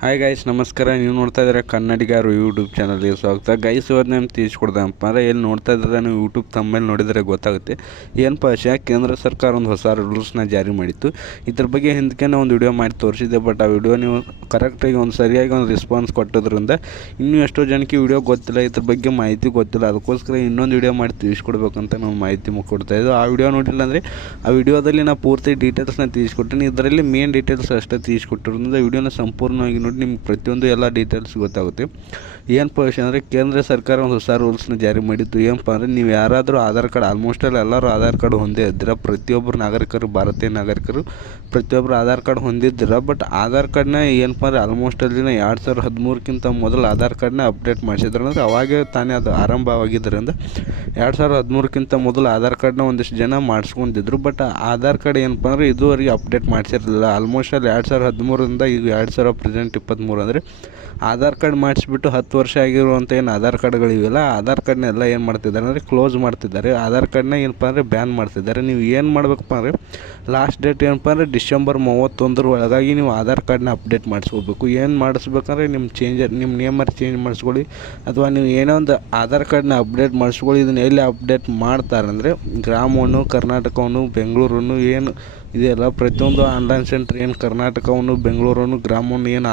Hi guys, ನಮಸ್ಕಾರ. ನೀವು ನೋಡ್ತಾ ಇದ್ದಾರೆ ಕನ್ನಡಿಗರು ಯೂಟ್ಯೂಬ್ ಚಾನಲ್ಗೆ ಸ್ವಾಗತ. ಗೈಸ್, ಇವತ್ತು ನಾನು ತಿಳಿಸ್ಕೊಡ್ದಪ್ಪ ಅಂದರೆ ಎಲ್ಲಿ ನೋಡ್ತಾ ಇದ್ದಾರೆ ನೀವು ಯೂಟ್ಯೂಬ್ ತಮ್ಮಲ್ಲಿ ನೋಡಿದರೆ ಗೊತ್ತಾಗುತ್ತೆ. ಏನಪ್ಪ ವಿಷಯ, ಕೇಂದ್ರ ಸರ್ಕಾರ ಒಂದು ಹೊಸ ರೂಲ್ಸ್ನ ಜಾರಿ ಮಾಡಿತ್ತು. ಇದ್ರ ಬಗ್ಗೆ ಹಿಂದಕ್ಕೆ ಒಂದು ವಿಡಿಯೋ ಮಾಡಿ ತೋರಿಸಿದ್ದೆ. ಬಟ್ ಆ ವಿಡಿಯೋ ನೀವು ಕರೆಕ್ಟಾಗಿ ಸರಿಯಾಗಿ ರೆಸ್ಪಾನ್ಸ್ ಕೊಟ್ಟೋದ್ರಿಂದ ಇನ್ನೂ ಎಷ್ಟೋ ಜನಕ್ಕೆ ವಿಡಿಯೋ ಗೊತ್ತಿಲ್ಲ, ಇದ್ರ ಬಗ್ಗೆ ಮಾಹಿತಿ ಗೊತ್ತಿಲ್ಲ. ಅದಕ್ಕೋಸ್ಕರ ಇನ್ನೊಂದು ವಿಡಿಯೋ ಮಾಡಿ ತಿಳಿಸ್ಕೊಡ್ಬೇಕಂತ ನಾವು ಮಾಹಿತಿ ಕೊಡ್ತಾಯಿದ್ದು. ಆ ವಿಡಿಯೋ ನೋಡಿಲ್ಲ ಅಂದರೆ ಆ ವಿಡಿಯೋದಲ್ಲಿ ನಾನು ಪೂರ್ತಿ ಡೀಟೇಲ್ಸ್ನ ತಿಳಿಸ್ಕೊಟ್ಟಿನಿ. ಇದರಲ್ಲಿ ಮೇನ್ ಡೀಟೇಲ್ಸ್ ಅಷ್ಟೇ ತಿಳಿಸ್ಕೊಟ್ಟಿರೋದ್ರಿಂದ ವಿಡಿಯೋನ ಸಂಪೂರ್ಣವಾಗಿ ನೋಡಿ ನಿಮ್ಗೆ ಪ್ರತಿಯೊಂದು ಎಲ್ಲ ಡೀಟೇಲ್ಸ್ ಗೊತ್ತಾಗುತ್ತೆ. ಏನಪ್ಪ ವಿಷಯ ಅಂದರೆ, ಕೇಂದ್ರ ಸರ್ಕಾರ ಒಂದು ಹೊಸ ರೂಲ್ಸ್ನ ಜಾರಿ ಮಾಡಿದ್ದು. ಏನಪ್ಪ ಅಂದರೆ, ನೀವು ಯಾರಾದರೂ ಆಧಾರ್ ಕಾರ್ಡ್, ಆಲ್ಮೋಸ್ಟ್ ಎಲ್ಲರೂ ಆಧಾರ್ ಕಾರ್ಡ್ ಹೊಂದೇ ಇದ್ದೀರ. ಪ್ರತಿಯೊಬ್ಬರು ನಾಗರಿಕರು, ಭಾರತೀಯ ನಾಗರಿಕರು ಪ್ರತಿಯೊಬ್ಬರು ಆಧಾರ್ ಕಾರ್ಡ್ ಹೊಂದಿದ್ದೀರ. ಬಟ್ ಆಧಾರ್ ಕಾರ್ಡ್ನ ಏನಪ್ಪ ಅಂದರೆ ಆಲ್ಮೋಸ್ಟ್ ಅಲ್ಲಿ 2013ಕ್ಕಿಂತ ಮೊದಲು ಆಧಾರ್ ಕಾರ್ಡ್ನ ಅಪ್ಡೇಟ್ ಮಾಡಿಸಿದ್ರು. ಅಂದರೆ ಅವಾಗೇ ತಾನೇ ಅದು ಆರಂಭವಾಗಿದ್ದರಿಂದ 2013ಕ್ಕಿಂತ ಮೊದಲು ಆಧಾರ್ ಕಾರ್ಡ್ನ ಒಂದಿಷ್ಟು ಜನ ಮಾಡಿಸ್ಕೊಂಡಿದ್ರು. ಬಟ್ ಆಧಾರ್ ಕಾರ್ಡ್ ಏನಪ್ಪ ಅಂದರೆ ಇದುವರೆಗೆ ಅಪ್ಡೇಟ್ ಮಾಡಿಸಿರಲಿಲ್ಲ. ಆಲ್ಮೋಸ್ಟ್ ಅಲ್ಲಿ 2013ರಿಂದ ಈಗ 2023 ಅಂದರೆ ಆಧಾರ್ ಕಾರ್ಡ್ ಮಾಡಿಸ್ಬಿಟ್ಟು 10 ವರ್ಷ ಆಗಿರುವಂಥ ಏನು ಆಧಾರ್ ಕಾರ್ಡ್ಗಳಿವೆಲ್ಲ, ಆಧಾರ್ ಕಾರ್ಡ್ನೆಲ್ಲ ಏನು ಮಾಡ್ತಿದ್ದಾರೆ ಅಂದರೆ ಕ್ಲೋಸ್ ಮಾಡ್ತಿದ್ದಾರೆ. ಆಧಾರ್ ಕಾರ್ಡ್ನ ಏನಪ್ಪ ಅಂದರೆ ಬ್ಯಾನ್ ಮಾಡ್ತಿದ್ದಾರೆ. ನೀವು ಏನು ಮಾಡಬೇಕಪ್ಪ ಅಂದರೆ ಲಾಸ್ಟ್ ಡೇಟ್ ಏನಪ್ಪ ಅಂದರೆ ಡಿಸೆಂಬರ್ 31 ಒಳಗಾಗಿ ನೀವು ಆಧಾರ್ ಕಾರ್ಡ್ನ ಅಪ್ಡೇಟ್ ಮಾಡಿಸ್ಕೋಬೇಕು. ಏನು ಮಾಡಿಸ್ಬೇಕಂದ್ರೆ ನಿಮ್ಮ ನೇಮರ್ ಚೇಂಜ್ ಮಾಡಿಸ್ಕೊಳ್ಳಿ, ಅಥವಾ ನೀವು ಏನೋ ಒಂದು ಆಧಾರ್ ಕಾರ್ಡ್ನ ಅಪ್ಡೇಟ್ ಮಾಡಿಸ್ಕೊಳ್ಳಿ. ಇದನ್ನ ಎಲ್ಲಿ ಅಪ್ಡೇಟ್ ಮಾಡ್ತಾರಂದರೆ ಗ್ರಾಮವನ್ನು, ಕರ್ನಾಟಕವನ್ನು, ಬೆಂಗಳೂರನ್ನು ಏನು ಇದೆಯಲ್ಲ ಪ್ರತಿಯೊಂದು ಆನ್ಲೈನ್ ಸೆಂಟ್ರ್ ಏನು ಕರ್ನಾಟಕವನ್ನು, ಬೆಂಗಳೂರನ್ನು, ಗ್ರಾಮವನ್ನು ಏನು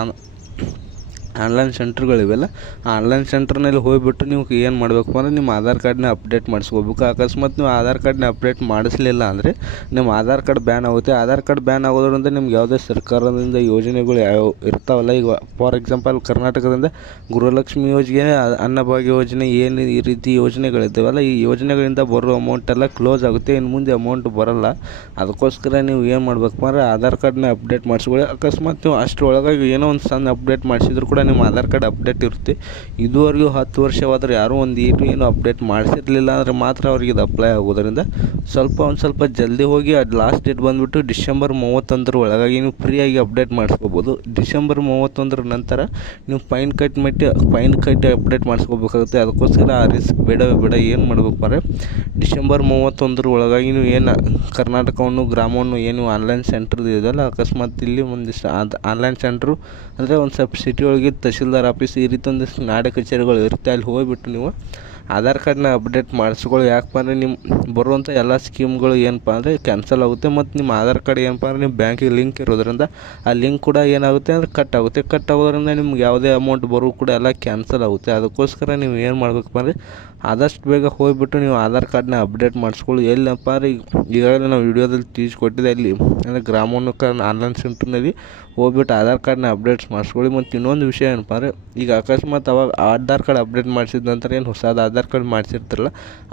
ಆನ್ಲೈನ್ ಸೆಂಟ್ರ್ಗಳಿವೆಲ್ಲ, ಆ ಆನ್ಲೈನ್ ಸೆಂಟ್ರ್ನಲ್ಲಿ ಹೋಗಿಬಿಟ್ಟು ನೀವು ಏನು ಮಾಡಬೇಕು ಅಂದರೆ ನಿಮ್ಮ ಆಧಾರ್ ಕಾರ್ಡ್ನ ಅಪ್ಡೇಟ್ ಮಾಡಿಸ್ಕೋಬೇಕು. ಅಕಸ್ಮಾತ್ ನೀವು ಆಧಾರ್ ಕಾರ್ಡ್ನ ಅಪ್ಡೇಟ್ ಮಾಡಿಸಲಿಲ್ಲ ಅಂದರೆ ನಿಮ್ಮ ಆಧಾರ್ ಕಾರ್ಡ್ ಬ್ಯಾನ್ ಆಗುತ್ತೆ. ಆಧಾರ್ ಕಾರ್ಡ್ ಬ್ಯಾನ್ ಆಗೋದ್ರಿಂದ ನಿಮ್ಗೆ ಯಾವುದೇ ಸರ್ಕಾರದಿಂದ ಯೋಜನೆಗಳು ಯಾವ ಇರ್ತಾವಲ್ಲ, ಈಗ ಫಾರ್ ಎಕ್ಸಾಂಪಲ್ ಕರ್ನಾಟಕದಿಂದ ಗೃಹಲಕ್ಷ್ಮಿ ಯೋಜನೆ, ಅನ್ನಭಾಗ್ಯ ಯೋಜನೆ, ಏನು ಈ ರೀತಿ ಯೋಜನೆಗಳಿದ್ದಾವಲ್ಲ, ಈ ಯೋಜನೆಗಳಿಂದ ಬರೋ ಅಮೌಂಟ್ ಎಲ್ಲ ಕ್ಲೋಸ್ ಆಗುತ್ತೆ. ಇನ್ನು ಮುಂದೆ ಅಮೌಂಟ್ ಬರೋಲ್ಲ. ಅದಕ್ಕೋಸ್ಕರ ನೀವು ಏನು ಮಾಡಬೇಕು ಅಂದರೆ ಆಧಾರ್ ಕಾರ್ಡ್ನ ಅಪ್ಡೇಟ್ ಮಾಡಿಸ್ಕೊಳ್ಳಿ. ಅಕಸ್ಮಾತ್ ನೀವು ಅಷ್ಟರೊಳಗಾಗಿ ಏನೋ ಒಂದು ಸಣ್ಣ ಅಪ್ಡೇಟ್ ಮಾಡಿಸಿದ್ರು ಕೂಡ ನಿಮ್ಮ ಆಧಾರ್ ಕಾರ್ಡ್ ಅಪ್ಡೇಟ್ ಇರುತ್ತೆ. ಇದುವರೆಗೂ 10 ವರ್ಷವಾದರೂ ಯಾರೂ ಏನು ಅಪ್ಡೇಟ್ ಮಾಡಿಸಿರಲಿಲ್ಲ ಅಂದರೆ ಮಾತ್ರ ಅವ್ರಿಗೆ ಇದು ಅಪ್ಲೈ ಆಗೋದರಿಂದ ಒಂದು ಸ್ವಲ್ಪ ಜಲ್ದಿ ಹೋಗಿ ಅದು ಲಾಸ್ಟ್ ಡೇಟ್ ಬಂದುಬಿಟ್ಟು ಡಿಸೆಂಬರ್ 31 ಒಳಗಾಗಿ ನೀವು ಫ್ರೀಯಾಗಿ ಅಪ್ಡೇಟ್ ಮಾಡಿಸ್ಕೋಬೋದು. ಡಿಸೆಂಬರ್ 31 ನಂತರ ನೀವು ಫೈನ್ ಕಟ್ಟಿ ಅಪ್ಡೇಟ್ ಮಾಡಿಸ್ಕೋಬೇಕಾಗುತ್ತೆ. ಅದಕ್ಕೋಸ್ಕರ ಆ ರಿಸ್ಕ್ ಬೇಡ. ಏನು ಮಾಡಬೇಕು ಅಂದರೆ ಡಿಸೆಂಬರ್ 31 ಒಳಗಾಗಿ ನೀವು ಏನು ಕರ್ನಾಟಕವನ್ನು, ಗ್ರಾಮವನ್ನು ಏನು ಆನ್ಲೈನ್ ಸೆಂಟ್ರ್ ಇದೆಯಲ್ಲ, ಅಕಸ್ಮಾತ್ ಇಲ್ಲಿ ಒಂದಿಷ್ಟು ಆನ್ಲೈನ್ ಸೆಂಟ್ರು ಅಂದರೆ ಒಂದು ಸ್ವಲ್ಪ ಸಿಟಿ ಒಳಗೆ ತಹಶೀಲ್ದಾರ್ ಆಫೀಸ್ ಈ ರೀತಿ ಒಂದಿಷ್ಟು ನಾಡ ಕಚೇರಿಗಳು ಇರುತ್ತೆ. ಅಲ್ಲಿ ಹೋಗಿಬಿಟ್ಟು ನೀವು ಆಧಾರ್ ಕಾರ್ಡ್ನ ಅಪ್ಡೇಟ್ ಮಾಡಿಸ್ಕೊಳ್ಳಿ. ಯಾಕಪ್ಪ ಅಂದರೆ ನಿಮ್ಮ ಬರುವಂಥ ಎಲ್ಲ ಸ್ಕೀಮ್ಗಳು ಏನಪ್ಪ ಅಂದರೆ ಕ್ಯಾನ್ಸಲ್ ಆಗುತ್ತೆ. ಮತ್ತು ನಿಮ್ಮ ಆಧಾರ್ ಕಾರ್ಡ್ ಏನಪ್ಪ ಅಂದರೆ ನಿಮ್ಮ ಬ್ಯಾಂಕಿಗೆ ಲಿಂಕ್ ಇರೋದ್ರಿಂದ ಆ ಲಿಂಕ್ ಕೂಡ ಏನಾಗುತ್ತೆ ಅಂದರೆ ಕಟ್ ಆಗೋದ್ರಿಂದ ನಿಮ್ಗೆ ಯಾವುದೇ ಅಮೌಂಟ್ ಬರೋ ಕೂಡ ಎಲ್ಲ ಕ್ಯಾನ್ಸಲ್ ಆಗುತ್ತೆ. ಅದಕ್ಕೋಸ್ಕರ ನೀವು ಏನು ಮಾಡಬೇಕಪ್ಪ ಅಂದರೆ ಆದಷ್ಟು ಬೇಗ ಹೋಗಿಬಿಟ್ಟು ನೀವು ಆಧಾರ್ ಕಾರ್ಡ್ನ ಅಪ್ಡೇಟ್ ಮಾಡಿಸ್ಕೊಳ್ಳಿ. ಎಲ್ಲಪ್ಪ ಅಂದರೆ ಈಗಾಗಲೇ ನಾವು ವಿಡಿಯೋದಲ್ಲಿ ತಿಳಿಸ್ಕೊಟ್ಟಿದ್ದೆ, ಅಲ್ಲಿ ಅಂದರೆ ಗ್ರಾಮೋನ್ನಕ ಆನ್ಲೈನ್ ಸೆಂಟ್ರ್ನಲ್ಲಿ ಹೋಗ್ಬಿಟ್ಟು ಆಧಾರ್ ಕಾರ್ಡ್ನ ಅಪ್ಡೇಟ್ಸ್ ಮಾಡಿಸ್ಕೊಳ್ಳಿ. ಮತ್ತು ಇನ್ನೊಂದು ವಿಷಯ ಏನಪ್ಪ ಅಂದರೆ, ಈಗ ಅಕಸ್ಮಾತ್ ಅವಾಗ ಆಧಾರ್ ಕಾರ್ಡ್ ಅಪ್ಡೇಟ್ ಮಾಡಿಸಿದ ನಂತರ ಏನು ಹೊಸದು ಆಧಾರ್ ಕಾರ್ಡ್ ಮಾಡಿಸಿರ್ತಾರಲ್ಲ,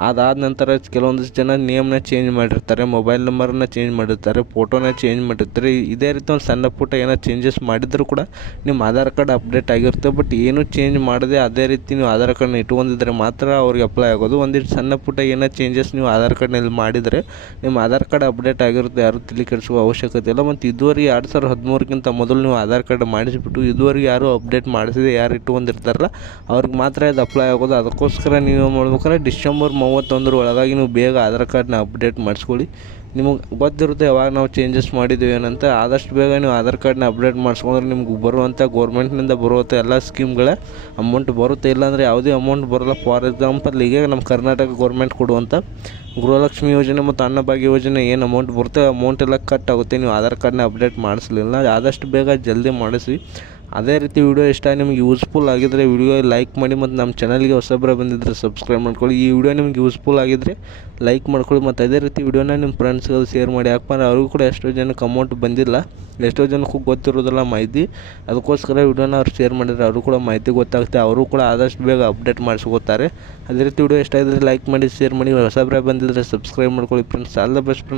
ಅದಾದ ನಂತರ ಕೆಲವೊಂದಿಷ್ಟು ಜನ ನೇಮ್ನ ಚೇಂಜ್ ಮಾಡಿರ್ತಾರೆ, ಮೊಬೈಲ್ ನಂಬರನ್ನ ಚೇಂಜ್ ಮಾಡಿರ್ತಾರೆ, ಫೋಟೋನ ಚೇಂಜ್ ಮಾಡಿರ್ತಾರೆ. ಇದೇ ರೀತಿ ಒಂದು ಸಣ್ಣ ಪುಟ್ಟ ಏನೋ ಚೇಂಜಸ್ ಮಾಡಿದರೂ ಕೂಡ ನಿಮ್ಮ ಆಧಾರ್ ಕಾರ್ಡ್ ಅಪ್ಡೇಟ್ ಆಗಿರುತ್ತೆ. ಬಟ್ ಏನೂ ಚೇಂಜ್ ಮಾಡದೆ ಅದೇ ರೀತಿ ನೀವು ಆಧಾರ್ ಕಾರ್ಡ್ನ ಇಟ್ಕೊಂಡಿದ್ರೆ ಮಾತ್ರ ಅವ್ರಿಗೆ ಅಪ್ಲೈ ಆಗೋದು. ಒಂದಿಷ್ಟು ಸಣ್ಣ ಪುಟ್ಟ ಏನೋ ಚೇಂಜಸ್ ನೀವು ಆಧಾರ್ ಕಾರ್ಡ್ನಲ್ಲಿ ಮಾಡಿದರೆ ನಿಮ್ಮ ಆಧಾರ್ ಕಾರ್ಡ್ ಅಪ್ಡೇಟ್ ಆಗಿರುತ್ತೆ. ಯಾರೂ ತಲೆ ಕೆಡಿಸುವ ಅವಶ್ಯಕತೆ ಇಲ್ಲ. ಮತ್ತು ಇದುವರೆಗೆ 2013ಕ್ಕಿಂತ ಮೊದಲು ನೀವು ಆಧಾರ್ ಕಾರ್ಡ್ ಮಾಡಿಸಿಬಿಟ್ಟು ಇದುವರೆಗೆ ಯಾರು ಅಪ್ಡೇಟ್ ಮಾಡಿಸಿದೆ, ಯಾರು ಇಟ್ಕೊಂಡಿರ್ತಾರಲ್ಲ ಅವ್ರಿಗೆ ಮಾತ್ರ ಇದು ಅಪ್ಲೈ ಆಗೋದು. ಅದಕ್ಕೋಸ್ಕರ ನೀವು ಮಾಡ್ಬೇಕಾದ್ರೆ ಡಿಸೆಂಬರ್ 31 ಒಳಗಾಗಿ ನೀವು ಬೇಗ ಆಧಾರ್ ಕಾರ್ಡ್ನ ಅಪ್ಡೇಟ್ ಮಾಡಿಸ್ಕೊಳ್ಳಿ. ನಿಮಗೆ ಗೊತ್ತಿರುತ್ತೆ ಯಾವಾಗ ನಾವು ಚೇಂಜಸ್ ಮಾಡಿದ್ದೀವಿ ಏನಂತ. ಆದಷ್ಟು ಬೇಗ ನೀವು ಆಧಾರ್ ಕಾರ್ಡ್ನ ಅಪ್ಡೇಟ್ ಮಾಡಿಸ್ಕೊಂಡ್ರೆ ನಿಮ್ಗೆ ಬರುವಂಥ ಗೌರ್ಮೆಂಟ್ನಿಂದ ಬರುವಂಥ ಎಲ್ಲ ಸ್ಕೀಮ್ಗಳ ಅಮೌಂಟ್ ಬರುತ್ತೆ. ಇಲ್ಲಾಂದರೆ ಯಾವುದೇ ಅಮೌಂಟ್ ಬರೋಲ್ಲ. ಫಾರ್ ಎಕ್ಸಾಂಪಲ್ ಈಗ ನಮ್ಮ ಕರ್ನಾಟಕ ಗೌರ್ಮೆಂಟ್ ಕೊಡುವಂಥ ಗೃಹಲಕ್ಷ್ಮಿ ಯೋಜನೆ ಮತ್ತು ಅನ್ನಭಾಗ್ಯ ಯೋಜನೆ ಏನು ಅಮೌಂಟ್ ಬರುತ್ತೆ, ಅಮೌಂಟ್ ಎಲ್ಲ ಕಟ್ ಆಗುತ್ತೆ ನೀವು ಆಧಾರ್ ಕಾರ್ಡ್ನ ಅಪ್ಡೇಟ್ ಮಾಡಿಸಲಿಲ್ಲ. ಆದಷ್ಟು ಬೇಗ ಜಲ್ದಿ ಮಾಡಿಸಿ. ಅದೇ ರೀತಿ ವಿಡಿಯೋ ಇಷ್ಟ ನಿಮಗೆ ಯೂಸ್ಫುಲ್ ಆಗಿದ್ದರೆ ವಿಡಿಯೋ ಲೈಕ್ ಮಾಡಿ, ಮತ್ತು ನಮ್ಮ ಚಾನಲ್ಗೆ ಹೊಸಬ್ರು ಬಂದಿದ್ದರೆ ಸಬ್ಸ್ಕ್ರೈಬ್ ಮಾಡ್ಕೊಳ್ಳಿ. ಈ ವಿಡಿಯೋ ನಿಮ್ಗೆ ಯೂಸ್ಫುಲ್ ಆಗಿದ್ದರೆ ಲೈಕ್ ಮಾಡ್ಕೊಳ್ಳಿ, ಮತ್ತು ಅದೇ ರೀತಿ ವಿಡಿಯೋನ ನಿಮ್ಮ ಫ್ರೆಂಡ್ಸ್ಗೆ ಶೇರ್ ಮಾಡಿ. ಯಾಕಂದ್ರೆ ಅವ್ರಿಗೂ ಕೂಡ ಎಷ್ಟೋ ಜನಕ್ಕೆ ಅಮೌಂಟ್ ಬಂದಿಲ್ಲ, ಎಷ್ಟೋ ಜನಕ್ಕೂ ಗೊತ್ತಿರೋದಿಲ್ಲ ಮಾಹಿತಿ. ಅದಕ್ಕೋಸ್ಕರ ವಿಡಿಯೋನ ಅವ್ರು ಶೇರ್ ಮಾಡಿದರೆ ಅವರು ಕೂಡ ಮಾಹಿತಿ ಗೊತ್ತಾಗುತ್ತೆ, ಅವರು ಕೂಡ ಆದಷ್ಟು ಬೇಗ ಅಪ್ಡೇಟ್ ಮಾಡಿಸ್ಕೋತಾರೆ. ಅದೇ ರೀತಿ ವಿಡಿಯೋ ಇಷ್ಟ ಆಗಿದ್ದರೆ ಲೈಕ್ ಮಾಡಿ, ಶೇರ್ ಮಾಡಿ. ಹೊಸಬ್ರು ಬಂದಿದ್ದರೆ ಸಬ್ಸ್ಕ್ರೈಬ್ ಮಾಡ್ಕೊಳ್ಳಿ friends. All the best friends.